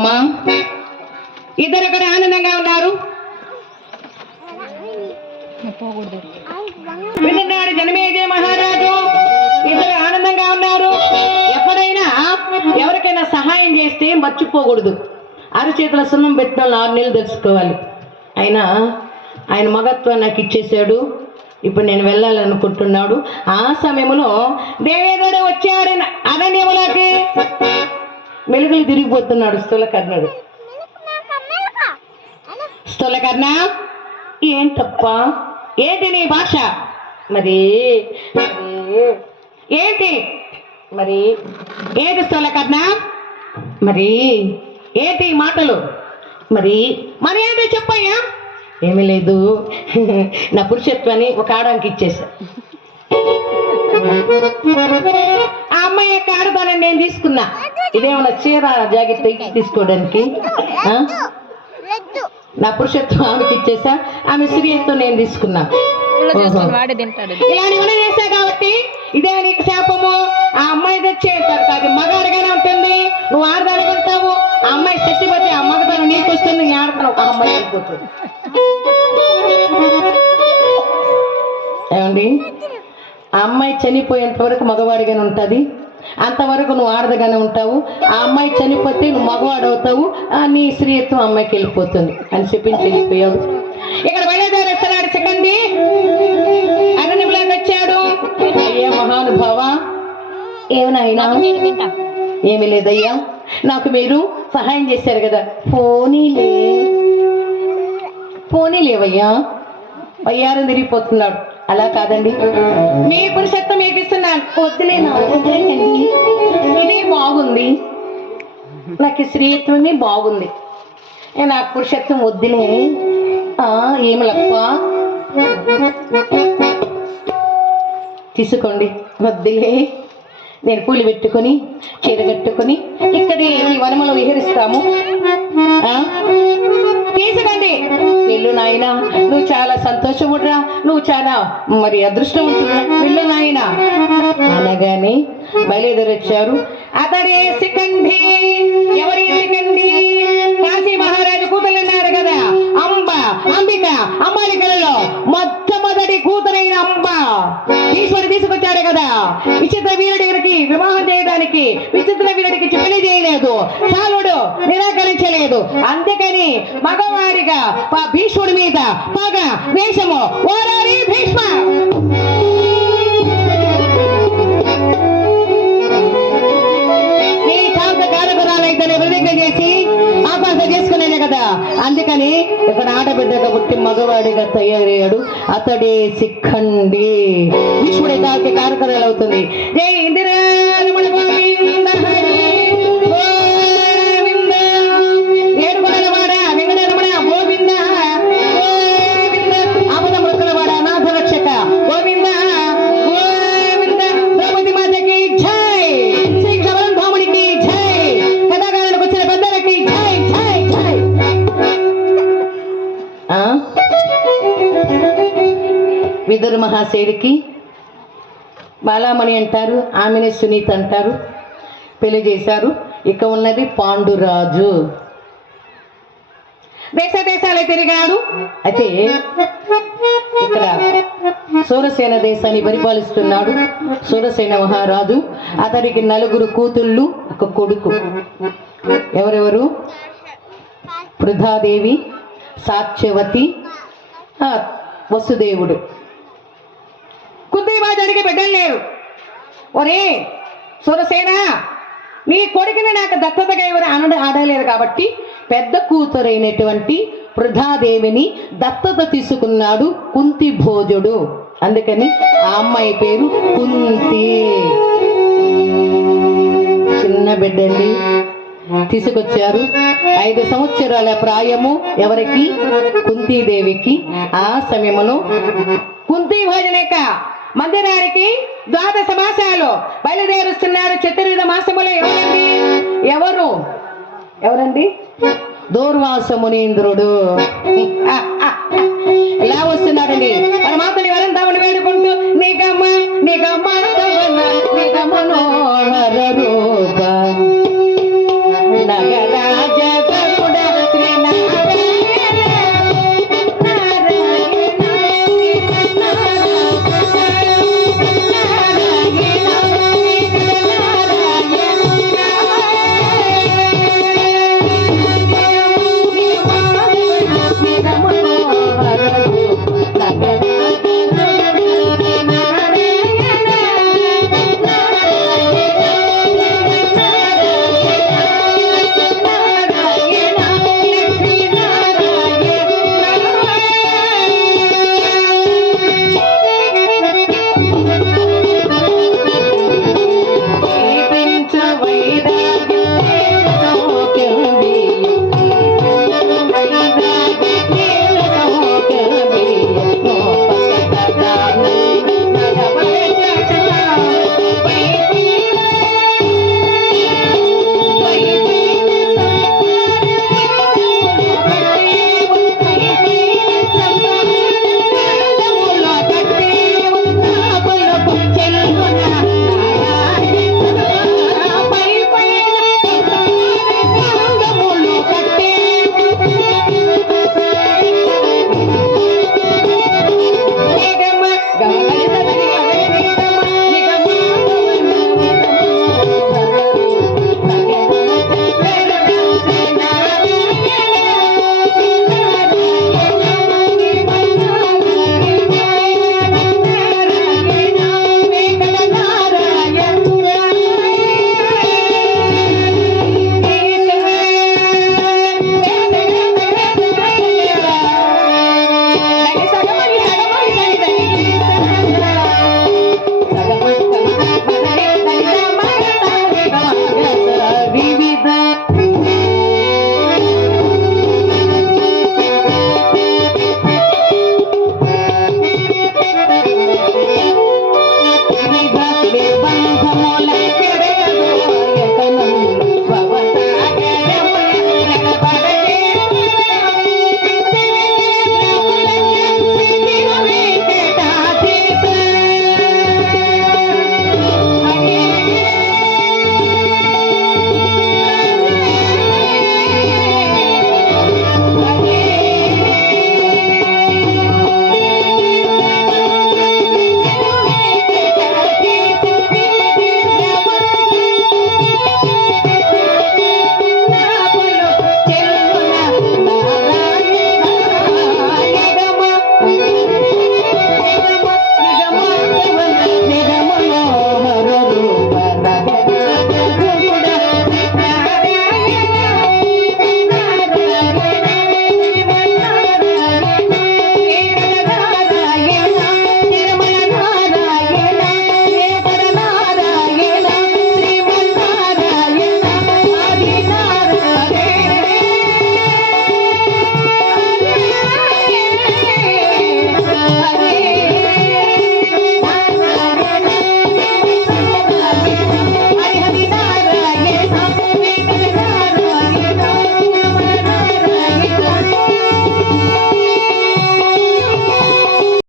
అమ్మా ఇద్దరు అక్కడ ఆనందంగా ఉన్నారు. విన్నాడు జనమేజయ మహారాజు, ఇద్దరు ఆనందంగా ఉన్నారు. ఎప్పుడైనా ఎవరికైనా సహాయం చేస్తే మర్చిపోకూడదు. అరచేతుల సున్నం పెట్టిన 6 నెలలు తెలుసుకోవాలి. ఆయన మగత్వం నాకు ఇచ్చేసాడు, ఇప్పుడు నేను వెళ్ళాలనుకుంటున్నాడు. ఆ సమయంలో దేవేంద్రుడు వచ్చాడు అరణ్యములకి. మెలుగులు తిరిగిపోతున్నాడు స్థూలకర్ణుడు. స్థూలకర్ణ, ఏంటప్ప, ఏంటి నీ భాష? మరి ఏంటి స్థూలకర్ణ, మరి ఏంటి మాటలు? మరి ఏంటో చెప్పయ్యా. ఏమీ లేదు, నా పురుషత్వాన్ని ఒక ఆడానికి ఇచ్చేసా. ఆ అమ్మాయి యొక్క ఆడదానని నేను తీసుకున్నా. ఇదేమన్నా చీర జాకెట్ తీసుకోవడానికి? నా పురుషత్వం ఆమెకి ఇచ్చేసా, ఆమె స్త్రీతో నేను తీసుకున్నా. ఇలాంటివన్నీ చేశా కాబట్టి ఇదే నీకు శాపము. ఆ అమ్మాయి తెచ్చేస్తారు కాదు, మగాడిగానే ఉంటుంది. నువ్వు ఆడదానికి ఉంటావు, ఆ అమ్మాయి చచ్చిపోతే ఆ మగదాన్ని నీకు వస్తుంది, నీ ఆడతాను ఆ అమ్మాయి అయిపోతుంది. ఏమండి, ఆ అమ్మాయి చనిపోయేంత వరకు మగవాడిగానే ఉంటుంది, అంతవరకు నువ్వు ఆడదగానే ఉంటావు. ఆ అమ్మాయి చనిపోతే నువ్వు మగవాడు అవుతావు, నీ స్త్రీత్వం అమ్మాయికి వెళ్ళిపోతుంది అని చెప్పించి వెళ్ళిపోయాడు. ఇక్కడ బయలుదేరేస్తున్నాడు సెకండి. అరణ్యంలోకి వచ్చాడు. అయ్యా మహానుభావ, ఏమనైనా? ఏమి లేదయ్యా, నాకు మీరు సహాయం చేశారు కదా, పోనీలేవయ్యా. అయ్యారం తిరిగిపోతున్నాడు. అలా కాదండి, మీ పురుషత్వం మీకు ఇస్తున్నాను. వద్దులేనండి, ఇది బాగుంది, నాకు స్త్రీత్వమే బాగుంది, నాకు పురుషత్వం వద్దులే. ఏమి లప్ప, తీసుకోండి. వద్దులే, నేను పూలు పెట్టుకొని చీర కట్టుకొని ఇక్కడే ఈ వనములో విహరిస్తాము. తీసుకోండి. వెళ్ళు నాయన, నువ్వు చాలా సంతోషముడ్రా, నువ్వు చాలా అదృష్టవంతుడురా, వెళ్ళు నాయన అనగానే బయలుదేరొచ్చారు. అతడే సికండి. ఎవరి సికండి? కాశీ మహారాజు కూతురు అన్నారు కదా, అంబిక అమ్మాలికలలో మొట్టమొదటి కూతురైన అంబ ఈశ్వరుడు తీసుకొచ్చాడు కదా. విచిత్ర వీరుడికి వివాహం చేయడానికి విచిత్ర వీరుడికి పెళ్లి చేయలేదు, చాలుడు నిరాకరించలేదు. అందుకని మగవాడిగా భీష్ముడి మీద పగ వేషము ఓరారి భీష్మ. నీ శాంత కారకురాలైతే ప్రతిజ్ఞ చేసి ఆపాస చేసుకునేదే కదా. అందుకని ఇక్కడ ఆడబిడ్డగా పుట్టి మగవాడిగా తయారయ్యాడు. అతడే సిక్కండి. భీష్ముడి కాకి కారకురాలు అవుతుంది. జై ఇందిరా రమణ గోవింద హరి గోవింద. ఏడుకొండలవాడ వెంకటరమణ గోవింద గోవింద. ఆపద మృక్కులవాడ నాథ రక్షక గోవింద గోవింద. ద్రౌపది మాతకి జై, శ్రీ క్షవరం ధామునికి జై, కథాకారులకు వచ్చిన పెద్దలకి జై జై జై. విదుర మహాశయుడికి బాలామణి అంటారు, ఆమెనే సునీత అంటారు, పెళ్లి చేశారు. ఇక ఉన్నది పాండురాజు. దేశాలే తిరిగాడు. అయితే ఇక్కడ సూరసేన దేశాన్ని పరిపాలిస్తున్నాడు సూరసేన మహారాజు. అతనికి 4 కూతుళ్ళు, 1 కొడుకు. ఎవరెవరు? పృథాదేవి, సాత్యవతి, వసుదేవుడు. కుంతిభాజుడికి బిడ్డలు లేరు. ఒరే సూరసేన, నీ కొడుకుని నాకు దత్తతగా ఎవరు ఆడలేరు కాబట్టి పెద్ద కూతురైనటువంటి పృథాదేవిని దత్తత తీసుకున్నాడు కుంతిభోజుడు. అందుకని ఆ అమ్మాయి పేరు కుంతి. చిన్న బిడ్డని తీసుకొచ్చారు. 5 సంవత్సరాల ప్రాయము ఎవరికి? కుంతీదేవికి. ఆ సమయమును కుంతిభోజునిక మందిరానికి 12 మాసాలు బయలుదేరుస్తున్నాడు. చతుర్విధ మాసములు ఎవరండి? దూర్వాస మునీంద్రుడు. ఎలా వస్తున్నాడండి? మన మాతని వరం తామని వేడుకుంటూ నిగమ మనోహరరు